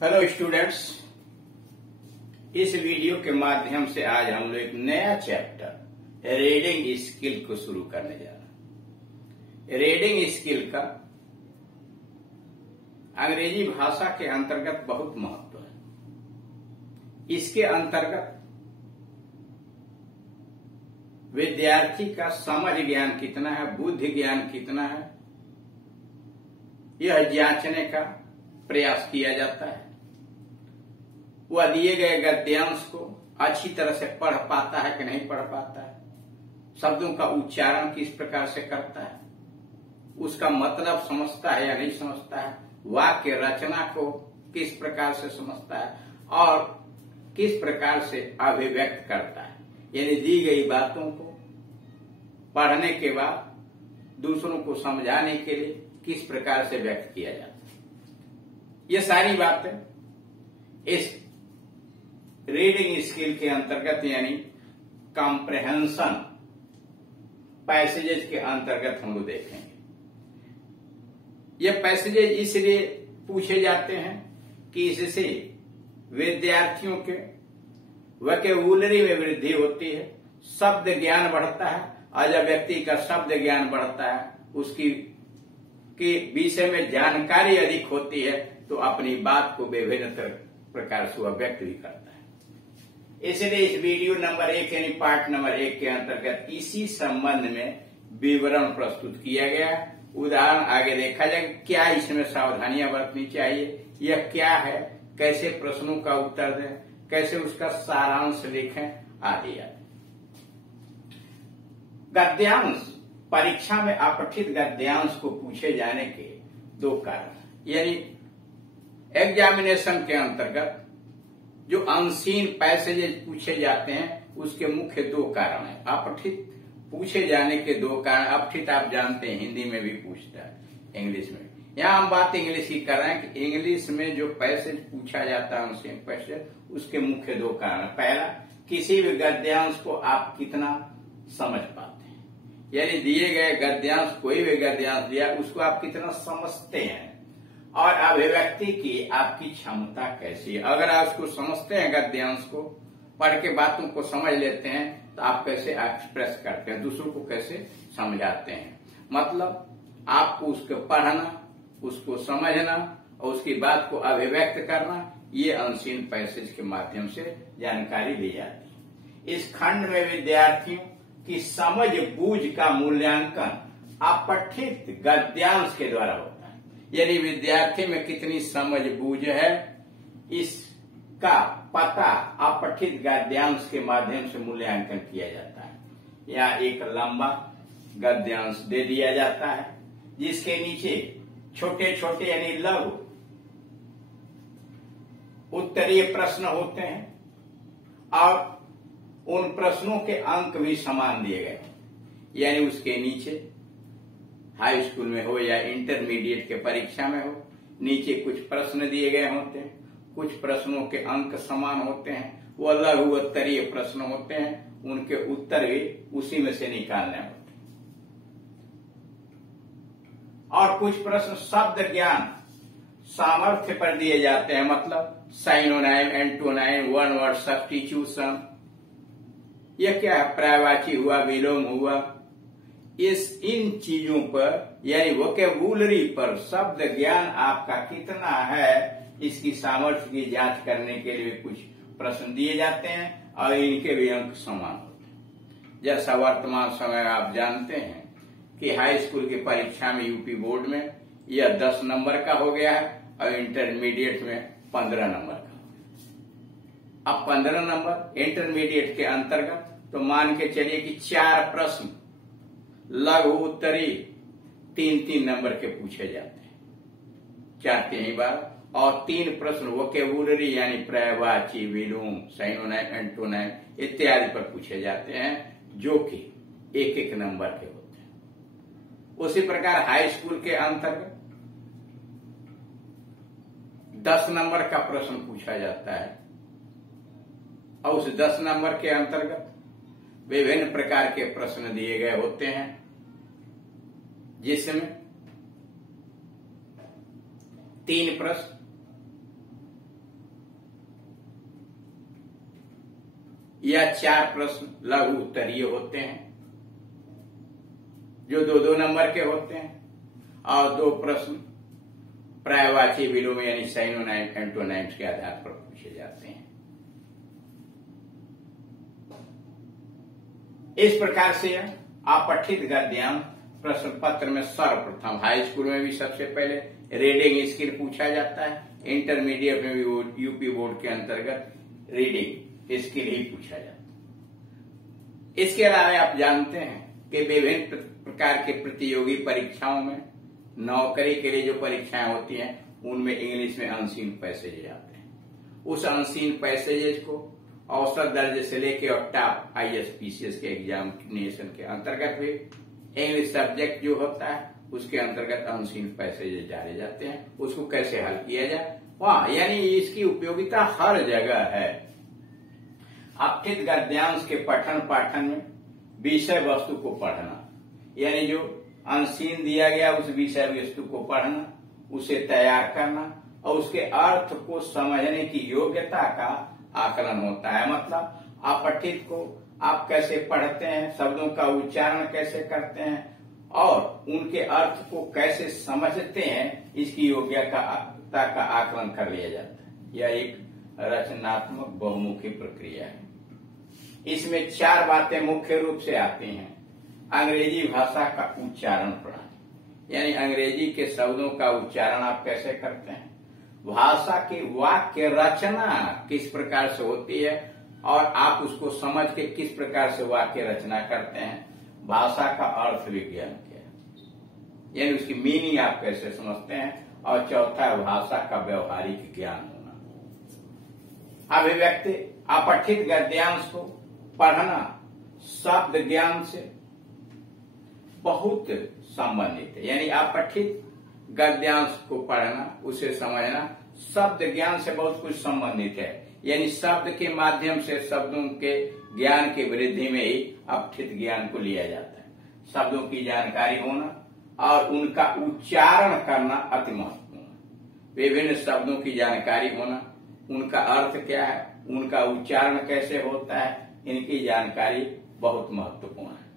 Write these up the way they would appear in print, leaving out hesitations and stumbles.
Hello students, इस video के माध्यम से आज हम लोग एक नया चैप्टर रीडिंग स्किल को शुरू करने जा रहे हैं। रीडिंग स्किल का अंग्रेजी भाषा के अंतर्गत बहुत महत्व है। इसके अंतर्गत विद्यार्थी का समझ ज्ञान कितना है, बुद्धि ज्ञान कितना है, यह जांचने का प्रयास किया जाता है। वह दिए गए गद्यांश को अच्छी तरह से पढ़ पाता है कि नहीं पढ़ पाता है, शब्दों का उच्चारण किस प्रकार से करता है, उसका मतलब समझता है या नहीं समझता है, वाक्य रचना को किस प्रकार से समझता है और किस प्रकार से अभिव्यक्त करता है। यानी दी गई बातों को पढ़ने के बाद दूसरों को समझाने के लिए किस प्रकार से व्यक्त किया जाता है। ये सारी बातें इस रीडिंग स्किल के अंतर्गत यानी कॉम्प्रहेंशन पैसेजेस के अंतर्गत हम लोग देखेंगे। ये पैसेजेस इसलिए पूछे जाते हैं कि इससे विद्यार्थियों के वोकैबुलरी में वृद्धि होती है, शब्द ज्ञान बढ़ता है और जब व्यक्ति का शब्द ज्ञान बढ़ता है, उसकी के विषय में जानकारी अधिक होती है तो अपनी बात को विभिन्न प्रकार से वह व्यक्त भी करता है। इसलिए इस वीडियो नंबर 1 यानी पार्ट नंबर 1 के अंतर्गत इसी संबंध में विवरण प्रस्तुत किया गया। उदाहरण आगे देखा जाए, क्या इसमें सावधानियां बरतनी चाहिए, यह क्या है, कैसे प्रश्नों का उत्तर दें, कैसे उसका सारांश लिखें आदि आदि। गद्यांश परीक्षा में अपठित गद्यांश को पूछे जाने के दो कारण, यानी एग्जामिनेशन के अंतर्गत जो अनसीन पैसेजेस पूछे जाते हैं उसके मुख्य दो कारण हैं। अपठित पूछे जाने के दो कारण, अपठित आप जानते हैं हिंदी में भी पूछता है, इंग्लिश में। यहाँ हम बात इंग्लिश की कर रहे हैं कि इंग्लिश में जो पैसेज पूछा जाता है अनसीन पैसेज, उसके मुख्य दो कारण। पहला, किसी भी गद्यांश को आप कितना समझ पाते हैं, यानी दिए गए गद्यांश, कोई भी गद्यांश दिया उसको आप कितना समझते हैं और अभिव्यक्ति की आपकी क्षमता कैसी है। अगर आप उसको समझते हैं, गद्यांश को पढ़ के बातों को समझ लेते हैं, तो आप कैसे एक्सप्रेस करते हैं, दूसरों को कैसे समझाते हैं। मतलब आपको उसको पढ़ना, उसको समझना और उसकी बात को अभिव्यक्त करना, ये अनसीन पैसेज के माध्यम से जानकारी दी जाती है। इस खंड में विद्यार्थियों की समझ बूझ का मूल्यांकन अपठित गद्यांश के द्वारा होता है। यानी विद्यार्थी में कितनी समझ बूझ है, इसका पता अपठित गद्यांश के माध्यम से मूल्यांकन किया जाता है। या एक लंबा गद्यांश दे दिया जाता है जिसके नीचे छोटे छोटे यानी लघु उत्तरीय प्रश्न होते हैं और उन प्रश्नों के अंक भी समान दिए गए, यानी उसके नीचे हाई स्कूल में हो या इंटरमीडिएट के परीक्षा में हो, नीचे कुछ प्रश्न दिए गए होते हैं, कुछ प्रश्नों के अंक समान होते हैं, वो लघु उत्तरीय प्रश्न होते हैं, उनके उत्तर भी उसी में से निकालने होते हैं। और कुछ प्रश्न शब्द ज्ञान सामर्थ्य पर दिए जाते हैं, मतलब साइनोनाइम, एंटोनाइम, वन वर्ड सब्स्टिट्यूशन, यह क्या है, पर्यायवाची हुआ, विलोम हुआ, इन चीजों पर यानी वोकैबुलरी पर शब्द ज्ञान आपका कितना है, इसकी सामर्थ्य की जांच करने के लिए कुछ प्रश्न दिए जाते हैं और इनके भी अंक समान होते हैं। जैसा वर्तमान समय आप जानते हैं कि हाई स्कूल की परीक्षा में यूपी बोर्ड में यह 10 नंबर का हो गया है और इंटरमीडिएट में 15 नंबर का। अब 15 नंबर इंटरमीडिएट के अंतर्गत तो मान के चलिए कि 4 प्रश्न लघु उत्तरी 3-3 नंबर के पूछे जाते हैं, 4-3 बार, और 3 प्रश्न वोकैबुलरी यानी पर्यायवाची, विलोम, साइनोनाइम, एंटोनाइम इत्यादि पर पूछे जाते हैं, जो कि 1-1 नंबर के होते हैं। उसी प्रकार हाई स्कूल के अंतर्गत 10 नंबर का प्रश्न पूछा जाता है और उस 10 नंबर के अंतर्गत विभिन्न प्रकार के प्रश्न दिए गए होते हैं, जिसमें 3 प्रश्न या 4 प्रश्न लघु उत्तरीय होते हैं जो 2-2 नंबर के होते हैं, और 2 प्रश्न पर्यायवाची विलोम यानी साइनोनाइम एंटोनाइम्स के आधार पर पूछे जाते हैं। इस प्रकार से अपठित गद्यांश प्रश्न पत्र में सर्वप्रथम हाई स्कूल में भी सबसे पहले रीडिंग स्किल पूछा जाता है, इंटरमीडिएट में भी यूपी बोर्ड के अंतर्गत रीडिंग स्किल ही पूछा जाता है। इसके अलावा आप जानते हैं कि विभिन्न प्रकार के प्रतियोगी परीक्षाओं में नौकरी के लिए जो परीक्षाएं होती हैं उनमें इंग्लिश में अनसीन पैसेज आते हैं। उस अनसीन पैसेजेस को औसत दर्जे से लेके और टॉप IAS-PCS के एग्जामिनेशन के अंतर्गत भी इंग्लिश सब्जेक्ट जो होता है उसके अंतर्गत अनसीन पैसेजेस डाले जाते हैं। उसको कैसे हल किया जाए, वहां यानी इसकी उपयोगिता हर जगह है। अपठित गद्यांश के पठन पाठन में विषय वस्तु को पढ़ना, यानी जो अनसीन दिया गया उस विषय वस्तु को पढ़ना, उसे तैयार करना और उसके अर्थ को समझने की योग्यता का आकलन होता है। मतलब अपठित को आप कैसे पढ़ते हैं, शब्दों का उच्चारण कैसे करते हैं और उनके अर्थ को कैसे समझते हैं, इसकी योग्यता का आकलन कर लिया जाता है। यह एक रचनात्मक बहुमुखी प्रक्रिया है। इसमें 4 बातें मुख्य रूप से आती हैं। अंग्रेजी भाषा का उच्चारण प्रणाली, यानी अंग्रेजी के शब्दों का उच्चारण आप कैसे करते हैं, भाषा की वाक्य रचना किस प्रकार से होती है और आप उसको समझ के किस प्रकार से वाक्य रचना करते हैं, भाषा का अर्थ विज्ञान क्या है, यानी उसकी मीनिंग आप कैसे समझते हैं, और चौथा भाषा का व्यवहारिक ज्ञान होना। अभिव्यक्ति अपठित गद्यांश को पढ़ना शब्द ज्ञान से बहुत संबंधित है, यानी अपठित गद्यांश को पढ़ना, उसे समझना शब्द ज्ञान से बहुत कुछ संबंधित है। यानी शब्द के माध्यम से शब्दों के ज्ञान की वृद्धि में ही अपठित ज्ञान को लिया जाता है। शब्दों की जानकारी होना और उनका उच्चारण करना अति महत्वपूर्ण है। विभिन्न शब्दों की जानकारी होना, उनका अर्थ क्या है, उनका उच्चारण कैसे होता है, इनकी जानकारी बहुत महत्वपूर्ण है।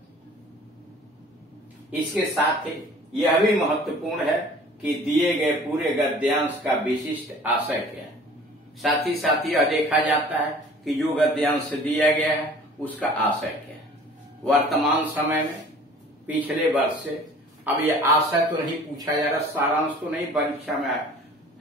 इसके साथ ही यह भी महत्वपूर्ण है कि दिए गए पूरे गद्यांश का विशिष्ट आशय क्या है। साथ ही साथ यह देखा जाता है कि जो गद्यांश दिया गया है उसका आशय क्या है। वर्तमान समय में पिछले वर्ष से अब यह आशय तो नहीं पूछा जा रहा, सारांश तो नहीं परीक्षा में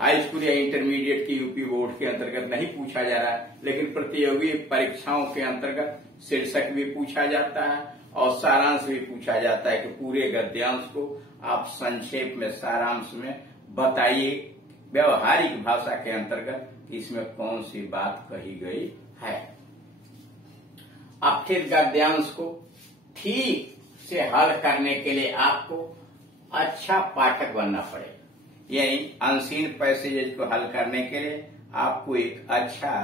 हाई स्कूल या इंटरमीडिएट की यूपी बोर्ड के अंतर्गत नहीं पूछा जा रहा है, लेकिन प्रतियोगी परीक्षाओं के अंतर्गत शीर्षक भी पूछा जाता है और सारांश भी पूछा जाता है कि पूरे गद्यांश को आप संक्षेप में सारांश में बताइए व्यवहारिक भाषा के अंतर्गत कि इसमें कौन सी बात कही गई है। अपठित गद्यांश को ठीक से हल करने के लिए आपको अच्छा पाठक बनना पड़ेगा, यानी अनसीन पैसेजेज को हल करने के लिए आपको एक अच्छा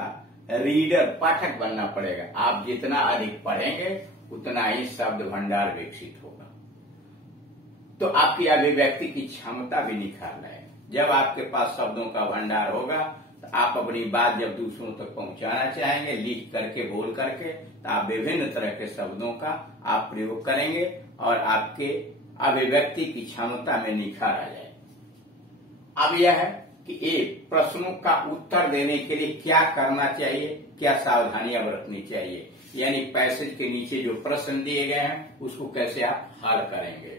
रीडर पाठक बनना पड़ेगा। आप जितना अधिक पढ़ेंगे उतना ही शब्द भंडार विकसित होगा, तो आपकी अभिव्यक्ति की क्षमता भी निखार लाएगा। जब आपके पास शब्दों का भंडार होगा तो आप अपनी बात जब दूसरों तक पहुंचाना चाहेंगे, लिख करके बोल करके, तो आप विभिन्न तरह के शब्दों का आप प्रयोग करेंगे और आपके अभिव्यक्ति की क्षमता में निखार आ जाएगा। अब यह है कि एक प्रश्नों का उत्तर देने के लिए क्या करना चाहिए, क्या सावधानियां बरतनी चाहिए, यानी पैसेज के नीचे जो प्रश्न दिए गए हैं उसको कैसे आप हल करेंगे।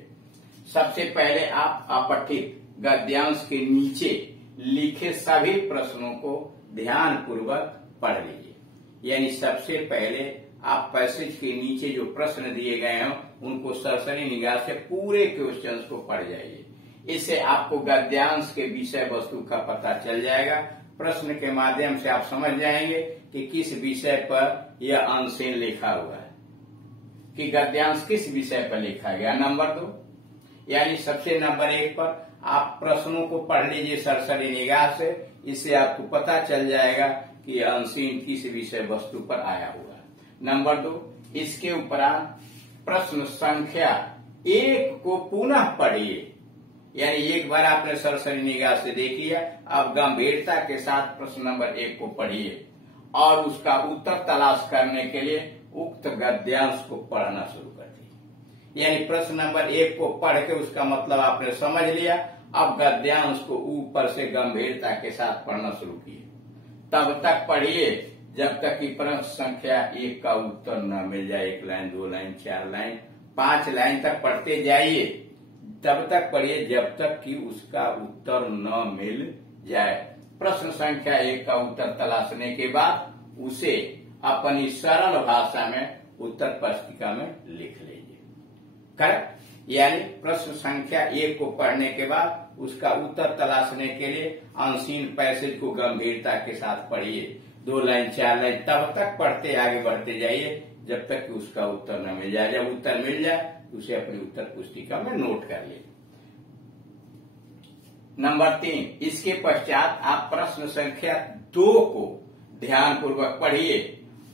सबसे पहले आप अपठित गद्यांश के नीचे लिखे सभी प्रश्नों को ध्यान पूर्वक पढ़ लीजिए। यानी सबसे पहले आप पैसेज के नीचे जो प्रश्न दिए गए हैं उनको सरसरी निगाह से पूरे क्वेश्चंस को पढ़ जाइए। इससे आपको गद्यांश के विषय वस्तु का पता चल जाएगा। प्रश्न के माध्यम से आप समझ जाएंगे कि किस विषय पर यह अनसीन लिखा हुआ है, कि गद्यांश किस विषय पर लिखा गया। नंबर 2, यानी सबसे नंबर 1 पर आप प्रश्नों को पढ़ लीजिए सरसरी निगाह से। इससे आपको पता चल जाएगा कि यह अनसीन किस विषय वस्तु पर आया हुआ है। नंबर 2, इसके उपरांत प्रश्न संख्या 1 को पुनः पढ़िए। यानी एक बार आपने सरसरी निगाह से देख लिया, अब गंभीरता के साथ प्रश्न नंबर 1 को पढ़िए और उसका उत्तर तलाश करने के लिए उक्त गद्यांश को पढ़ना शुरू कर दिया। यानी प्रश्न नंबर 1 को पढ़ के उसका मतलब आपने समझ लिया, अब गद्यांश को ऊपर से गंभीरता के साथ पढ़ना शुरू किए। तब तक पढ़िए जब तक कि प्रश्न संख्या 1 का उत्तर न मिल जाए। 1 लाइन, 2 लाइन, 4 लाइन, 5 लाइन तक पढ़ते जाइए। तब तक पढ़िए जब तक कि उसका उत्तर न मिल जाए। प्रश्न संख्या 1 का उत्तर तलाशने के बाद उसे अपनी सरल भाषा में उत्तर पुस्तिका में लिख लीजिए। करेक्ट? यानी प्रश्न संख्या 1 को पढ़ने के बाद उसका उत्तर तलाशने के लिए अनसीन पैसेज को गंभीरता के साथ पढ़िए। 2 लाइन, 4 लाइन, तब तक पढ़ते आगे बढ़ते जाइए जब तक कि उसका उत्तर न मिल जाए। जब उत्तर मिल जाए उसे अपनी उत्तर पुस्तिका में नोट कर लीजिए। नंबर 3, इसके पश्चात आप प्रश्न संख्या 2 को ध्यानपूर्वक पढ़िए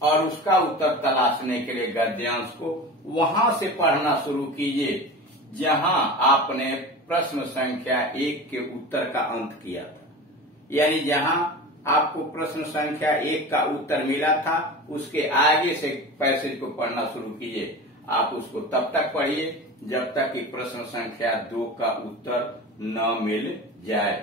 और उसका उत्तर तलाशने के लिए गद्यांश को वहां से पढ़ना शुरू कीजिए जहां आपने प्रश्न संख्या 1 के उत्तर का अंत किया था। यानी जहां आपको प्रश्न संख्या 1 का उत्तर मिला था उसके आगे से पैसेज को पढ़ना शुरू कीजिए। आप उसको तब तक पढ़िए जब तक कि प्रश्न संख्या 2 का उत्तर न मिल जाए।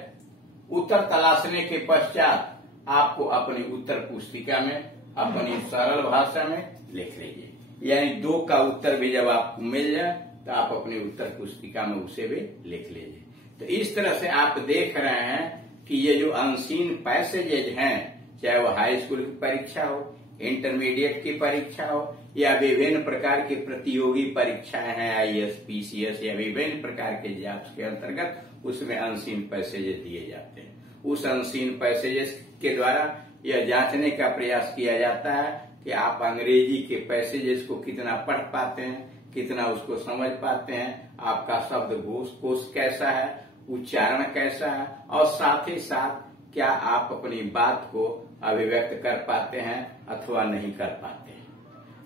उत्तर तलाशने के पश्चात आपको अपनी उत्तर पुस्तिका में अपनी सरल भाषा में लिख लीजिए। यानी 2 का उत्तर भी जब आपको मिल जाए तो आप अपनी उत्तर पुस्तिका में उसे भी लिख लीजिए। तो इस तरह से आप देख रहे हैं कि ये जो अनसीन पैसेजेज हैं, चाहे वो हाई स्कूल की परीक्षा हो, इंटरमीडिएट की परीक्षा हो या विभिन्न प्रकार की प्रतियोगी परीक्षाएं हैं, IAS, PCS या विभिन्न प्रकार के जॉब्स के अंतर्गत उसमें अनसीन पैसेजेस दिए जाते हैं। उस अनसीन पैसेजेस के द्वारा यह जांचने का प्रयास किया जाता है कि आप अंग्रेजी के पैसेजेस को कितना पढ़ पाते हैं, कितना उसको समझ पाते हैं, आपका शब्द कोश कैसा है, उच्चारण कैसा है और साथ ही साथ क्या आप अपनी बात को अभिव्यक्त कर पाते हैं अथवा नहीं कर पाते हैं।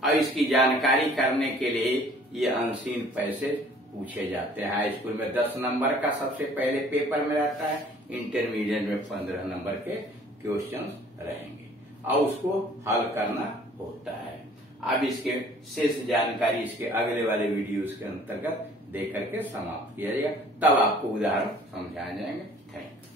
और इसकी जानकारी करने के लिए ये अनसीन पैसेज पूछे जाते हैं। हाई स्कूल में 10 नंबर का सबसे पहले पेपर में रहता है, इंटरमीडिएट में 15 नंबर के क्वेश्चंस रहेंगे और उसको हल करना होता है। अब इसके शेष जानकारी इसके अगले वाले वीडियोस के अंतर्गत देकर के समाप्त किया जाएगा, तब आपको उदाहरण समझाए जाएंगे। Thank you.